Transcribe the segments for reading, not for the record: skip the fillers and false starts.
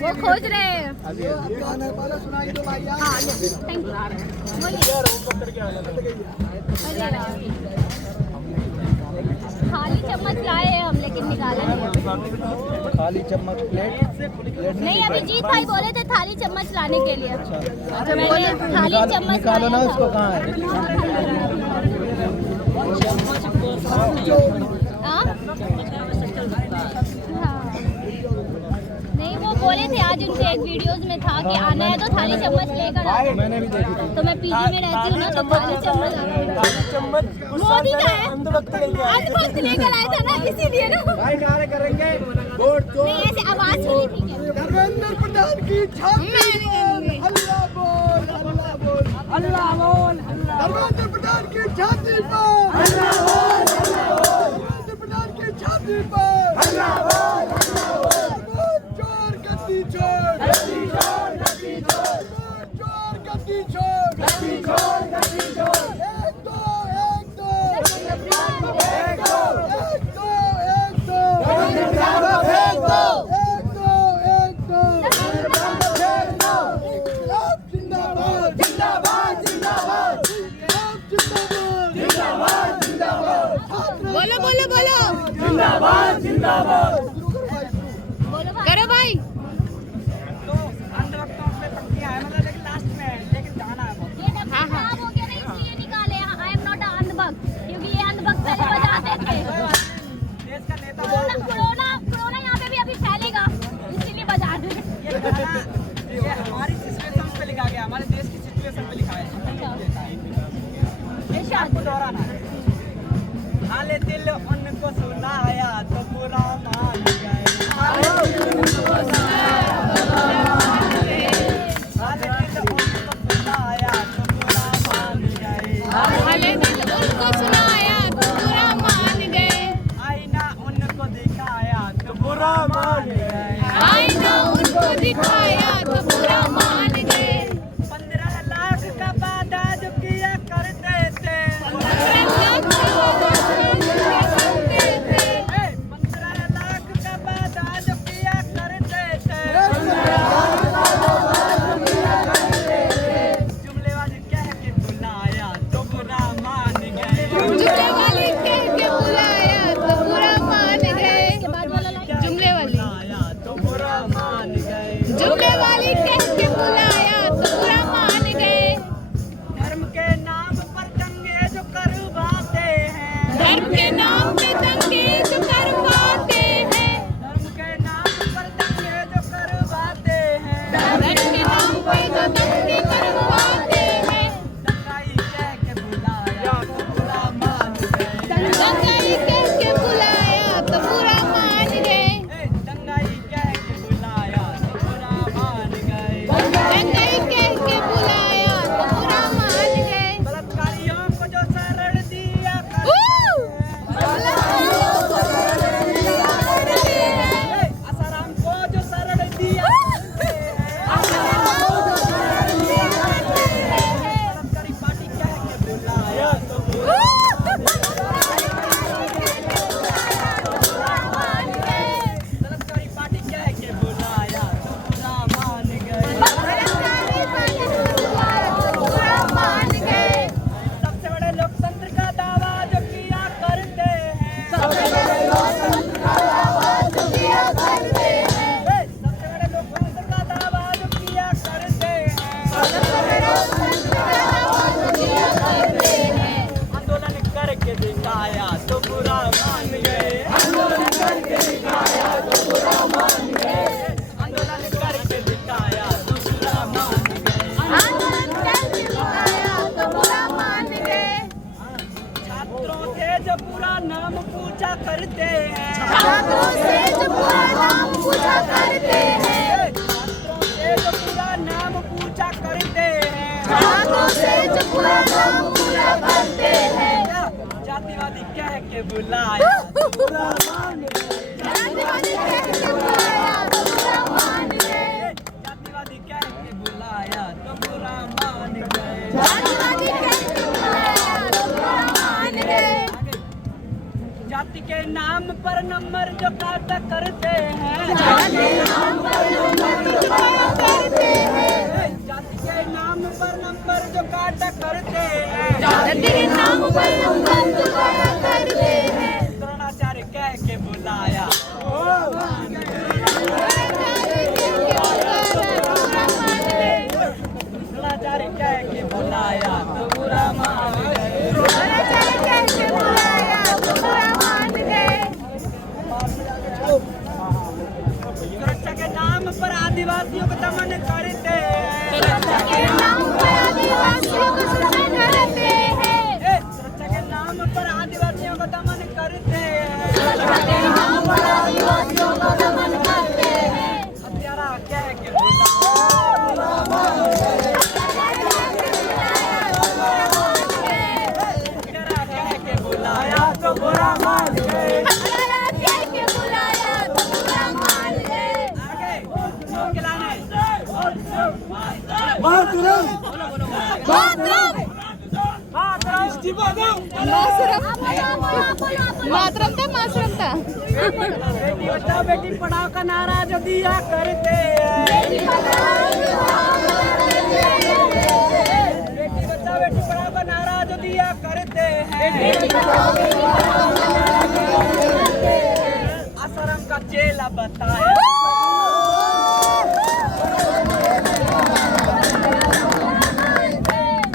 वो खोज रहे हैं। सुनाई दो भाई। हाँ थैंक यू। खाली चम्मच लाए हैं हम, लेकिन निकाले नहीं। खाली चम्मच प्लेट नहीं, अभी जीत भाई बोले थे थाली चम्मच लाने के लिए। अच्छा मैंने थाली चम्मच निकालो ना लाया उसको, था। कहाँ है? हाँ? नहीं, वो बोले थे आज उनके एक वीडियोस में था कि आना है तो थाली चम्मच लेकर आओ। मैंने भी देखी थी। तो मैं पीजी में रहती हूँ ना, तो थाली चम्मच मोदी का है, अंधभक्त लेकर आया था ना, इसीलिए ना। भाई नारे करेंगे। नहीं, ऐसे आवाज सुनी थी क्या? धर्मेंद्र प्रधान की छाती बोल, अल्लाह बोल, अल्लाह बोल, अल्लाह बोल, धर्मेंद्र प्रधान की छाती पर, अल्लाह बोल, धर्मेंद्र प्रधान की छाती पर, अल्लाह बोल, चोर गद्दी छोड़, गद्दी छोड़, गद्दी छोड़, चोर गद्दी छोड़, गद्दी छोड़, गद्दी छोड़, एक दो, एक दो, एक दो, एक दो, एक दो, फेंक दो, एक दो, एक दो, फेंक दो, इनकलाब जिंदाबाद, जिंदाबाद, जिंदाबाद, इनकलाब जिंदाबाद, जिंदाबाद, जिंदाबाद, बोलो बोलो बोलो, जिंदाबाद, जिंदाबाद। करो भाई। तो अंधभक्तों पे पट्टियां हैं, मतलब लेकिन लास्ट में है, लेकिन जाना है बहुत। ये डब्बा खराब हो गया ना, इसलिए निकाले। आई एम नॉट अ अंधभक्त, क्योंकि ये अंधभक्त पहले बजाते थे। देश का नेता कोरोना यहाँ पे भी अभी फैलेगा, इसीलिए बजा दे। ये हमारी सिचुएशन पे लिखा गया, हमारे देश की सिचुएशन पे लिखा है। आपको दोहराना है। हाले दिल उनको सुनाया तो बुरा मान गए, हाले दिल उनको सुनाया तो बुरा मान गए, हाले दिल उनको सुनाया तो बुरा मान गए, हाले दिल उनको सुनाया तो बुरा मान गए, आईना उनको दिखाया तो बुरा मान गए, आईना उनको दिखाया तो बुरा मान गए। 15 लाख का वादा जो किया करते थे, 15 लाख का वादा करते थे, 15 लाख का वादा जो किया करते थे, जुमलेबाजी कह के बुलाया तो बुरा मान गए, जुमले वाली कह के बुलाया तो बुरा मान गए। जुमले वाली, बुलाया तो बुरा मान गए, जुमले वाली कह के बुलाया तो बुरा मान गए। धर्म के नाम पर दंगे जो करवाते हैं, धर्म के नाम पे दंगे जो करवाते हैं, धर्म के नाम पर दंगे जो करवाते हैं, धर्म के नाम पे जो दंगे करवाते हैं, दंगाई कह के बुलाया तो बुरा मान गए, दंगाई कह के बुलाया तो बुरा मान गए, दंगाई कह के बुलाया तो बुरा मान गए, दंगाई कह के बुलाया तो बुरा मान गए। बलात्कारियों को जो शरण दिया आसाराम को जो शरण दिया, बलात्कारी पार्टी कह के बुलाया तो बलात्कारी पार्टी कह के बुलाया तो बुरा मान गए, सबसे बड़े लोकतंत्र का दावा जो किया करते हैं, सबसे बड़े लोकतंत्र का दावा जो किया करते हैं, आंदोलन करके दिखाया तो बुरा मान गए, आंदोलन करके दिखाया तो बुरा मान गए, आंदोलन करके दिखाया तो बुरा मान गए, छात्रों से जो पूरा नाम पूछा करते हैं, छात्रों से जो पूरा नाम पूछा करते हैं, छात्रों से जो पूरा नाम पूछा करते हैं, छात्रों से जो पूरा नाम पूरा करते हैं, जातिवादी कह के बुलाया तो बुरा मान गए, जातिवादी कह के बुलाया तो बुरा मान गए, जातिवादी कह के बुलाया तो बुरा मान गए, जातिवादी कह के बुलाया तो बुरा मान गए। जाति जाति के नाम पर नंबर जो काटा करते हैं, जाति के नाम पर नंबर जो काटा करते हैं, जाति के नाम पर नंबर जो काटा करते हैं, जाति के नाम पर नंबर जो काटा करते हैं। द्रोणाचार्य कह के बुलाया, द्रोणाचार्य कह के बुलाया तो बुरा मान गए। सुरक्षा के नाम पर आदिवासियों को दमन करते हैं, सुरक्षा के नाम पर आदिवासियों को दमन करते हैं, सुरक्षा के नाम पर आदिवासियों को दमन करते हैं, सुरक्षा के नाम पर आदिवासियों को दमन करते हैं। हत्यारा कह के बुलाया, हत्यारा कह के बुलाया तो बुरा मान गए। आगे खिलाने मातरम था बेटी बचाओ बेटी पढ़ाओ का नारा जो दिया करते हैं, बेटी बचाओ बेटी पढ़ाओ का नारा जो दिया करते हैं, आश्रम का चेला बताया,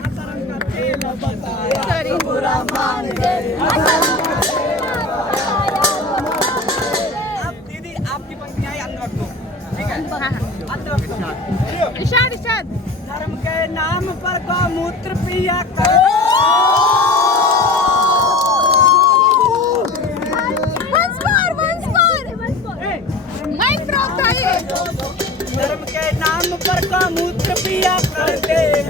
आश्रम का चेला बताया बुरा मान गए। अब दीदी आपकी पंक्ति आई अंधभक्तों, ठीक है, अंधभक्तों इशाद धर्म के नाम पर गौमूत्र पिया कर, धर्म के नाम पर गौमूत्र पिया करते हैं,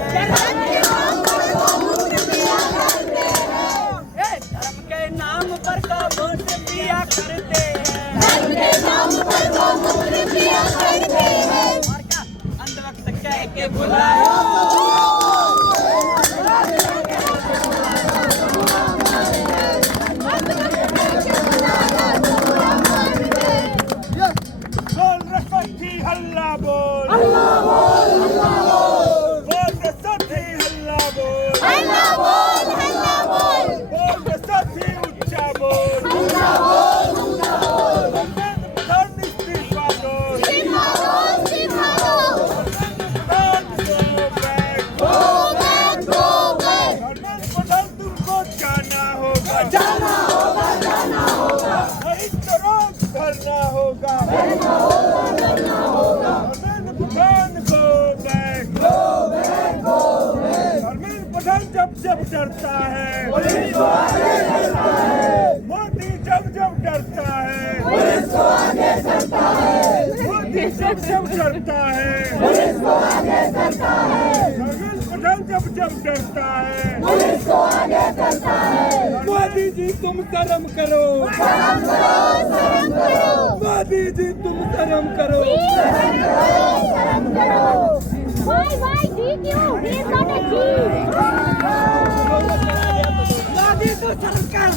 धर्म के नाम पर गौमूत्र पिया करते हैं, और क्या अंधभक्त कह के बुलाया, बोल रसोई हल्ला बोल, बोल रसोई हल्ला बोल, बोल रसोई ऊंचा बोल, प्रधान इस्तीफा दो, प्रधान तुमको जाना होगा, नहीं तो रोज करना होगा, प्रधान प्रधान जब डरता है, मोदी जब डरता है, मोदी जब डरता है, प्रधान जब डरता है, मोदी जी तुम शर्म करो, मोदी जी तुम शर्म करो। Why, did you? He is not a thief. Modi तो शर्म कर।